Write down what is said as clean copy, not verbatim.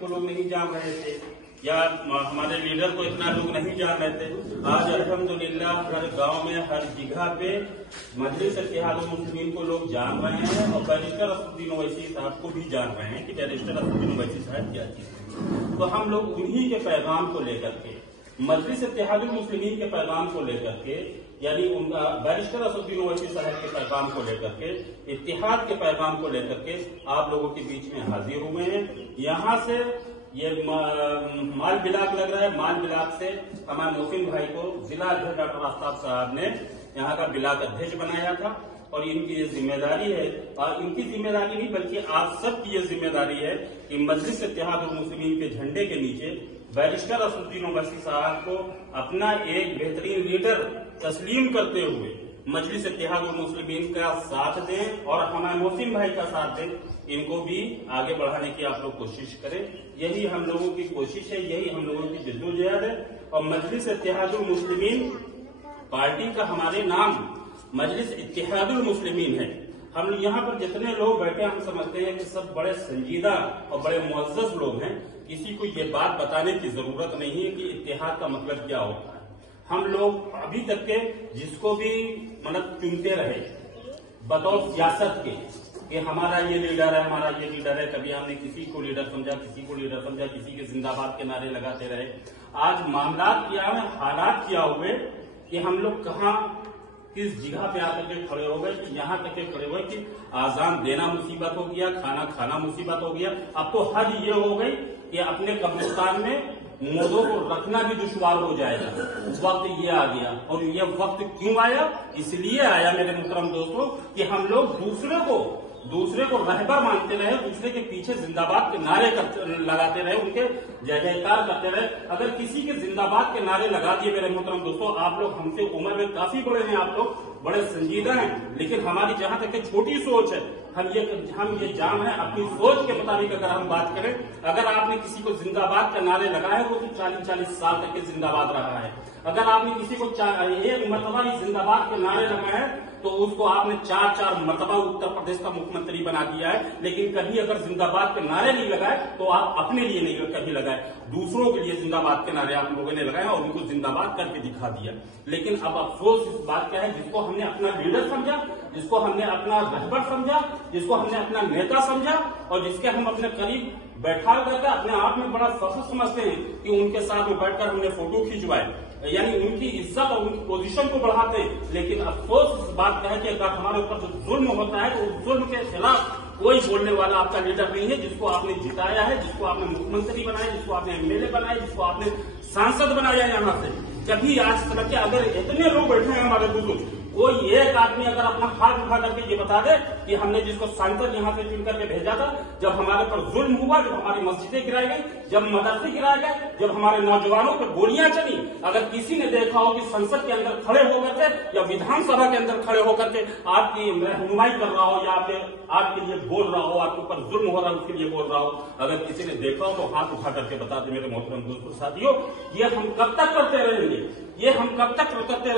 को लोग नहीं जान रहे थे या हमारे लीडर को इतना लोग नहीं जान रहे थे। आज अल्हम्दुलिल्लाह हर गांव में हर जगह पे मजलिस इत्तेहादुल मुस्लिमीन को लोग जान रहे हैं और बैरिस्टर असदुद्दीन ओवैसी साहब को भी जान रहे हैं कि बैरिस्टर असदुद्दीन ओवैसी साहब क्या चीज है। तो हम लोग उन्हीं के पैगाम को लेकर के, मजलिस इत्तेहादुल मुस्लिमीन के पैगाम को लेकर के, यानी उनका बैरिस्टर असदुद्दीन ओवैसी साहब के पैगाम को लेकर के, इत्तेहाद के पैगाम को लेकर के आप लोगों के बीच में हाजिर हुए हैं। यहाँ से ये माल बिलाक लग रहा है, माल बिलाक से हमारे मोहसिन भाई को जिला अध्यक्ष डॉक्टर आफ्ताब साहब ने यहाँ का बिलाक अध्यक्ष बनाया था और इनकी ये जिम्मेदारी है, और इनकी जिम्मेदारी नहीं बल्कि आप सबकी ये जिम्मेदारी है कि मजलिस इत्तेहादुल मुस्लिमीन के झंडे के नीचे बैरिस्टर असदुद्दीन ओवैसी साहब को अपना एक बेहतरीन लीडर तस्लीम करते हुए मजलिस इत्तेहादुल मुस्लिमीन का साथ दें और हमारे मोहसिन भाई का साथ दें, इनको भी आगे बढ़ाने की आप लोग कोशिश करें। यही हम लोगों की कोशिश है, यही हम लोगों की जद्दोजहद है। और मजलिस इत्तेहादुल मुस्लिमीन पार्टी का हमारे नाम मजलिस इत्तेहादुल मुस्लिमीन है। हम यहाँ पर जितने लोग बैठे हम समझते हैं कि सब बड़े संजीदा और बड़े मुअज़्ज़ज़ लोग हैं। किसी को ये बात बताने की जरूरत नहीं है कि इत्तेहाद का मतलब क्या होता है। हम लोग अभी तक के जिसको भी मतलब चुनते रहे बतौर सियासत के कि हमारा ये लीडर है, हमारा ये लीडर है, कभी हमने किसी को लीडर समझा, किसी को लीडर समझा, किसी के जिंदाबाद के नारे लगाते रहे। आज मामला क्या है, हालात क्या हुए कि हम लोग कहाँ किस जगह पे आकर के खड़े हो गए कि यहाँ तक के खड़े हुए कि आजान देना मुसीबत हो गया, खाना खाना मुसीबत हो गया। अब तो हद ये हो गई कि अपने कब्रिस्तान में मुर्दों को रखना भी दुश्वार हो जाएगा। वक्त ये आ गया, और ये वक्त क्यों आया? इसलिए आया मेरे मुहतरम दोस्तों कि हम लोग दूसरे को रहबर मानते रहे, दूसरे के पीछे जिंदाबाद के नारे लगाते रहे, उनके जय जयकार करते रहे। अगर किसी के जिंदाबाद के नारे लगा दिए मेरे मुहतरम दोस्तों, आप लोग हमसे उम्र में काफी बड़े हैं, आप लोग बड़े संजीदा हैं, लेकिन हमारी जहां तक छोटी सोच है, हम ये जान है अपनी सोच के मुताबिक अगर हम बात करें, अगर आपने किसी को जिंदाबाद के नारे लगाए वो तो 40-40 साल तक के जिंदाबाद रहा है। अगर आपने किसी को एक मरतबा ही जिंदाबाद के नारे लगाए तो उसको आपने 4-4 मरतबा उत्तर प्रदेश का मुख्यमंत्री बना दिया है। लेकिन कभी अगर जिंदाबाद के नारे नहीं लगाए तो आप अपने लिए नहीं कभी लगाए, दूसरों के लिए जिंदाबाद के नारे आप लोगों ने लगाए और उनको जिंदाबाद करके दिखा दिया। लेकिन अब अफसोस इस बात का है, जिसको हमने अपना लीडर समझा, जिसको हमने अपना रहबर समझा, जिसको हमने अपना नेता समझा और जिसके हम अपने करीब बैठा करके अपने आप में बड़ा फख्र समझते हैं कि उनके साथ में बैठकर हमने फोटो खिंचवाए, यानी उनकी इज्जत और उनकी पोजीशन को बढ़ाते हैं। लेकिन अफसोस इस बात का है कि अगर हमारे ऊपर जो जुल्म होता है तो उस जुल्म के खिलाफ कोई बोलने वाला आपका लीडर नहीं है, जिसको आपने जिताया है, जिसको आपने मुख्यमंत्री बनाया, जिसको आपने एमएलए बनाया, जिसको आपने सांसद बनाया यहाँ से। कभी आज तक अगर इतने लोग बैठे हैं हमारे बुजुर्ग, कोई एक आदमी अगर अपना हाथ उठा करके ये बता दे कि हमने जिसको सांसद यहाँ पे चुन करके भेजा था, जब हमारे पर जुल्म हुआ, जब हमारी मस्जिदें गिराई गई, जब मदरसे गिराए गए, जब हमारे नौजवानों पर गोलियां चली, अगर किसी ने देखा हो कि संसद के अंदर खड़े होकर के या विधानसभा के अंदर खड़े होकर के आपकी रहनुमाई कर रहा हो या आपके लिए बोल रहा हो, आपके ऊपर जुल्म हो रहा है उसके लिए बोल रहा हो, अगर किसी ने देखा हो तो हाथ उठा करके बता दे मेरे मोहतरम दोस्तों साथियों। ये हम कब तक करते रहेंगे? ये हम कब तक करते रहेंगे?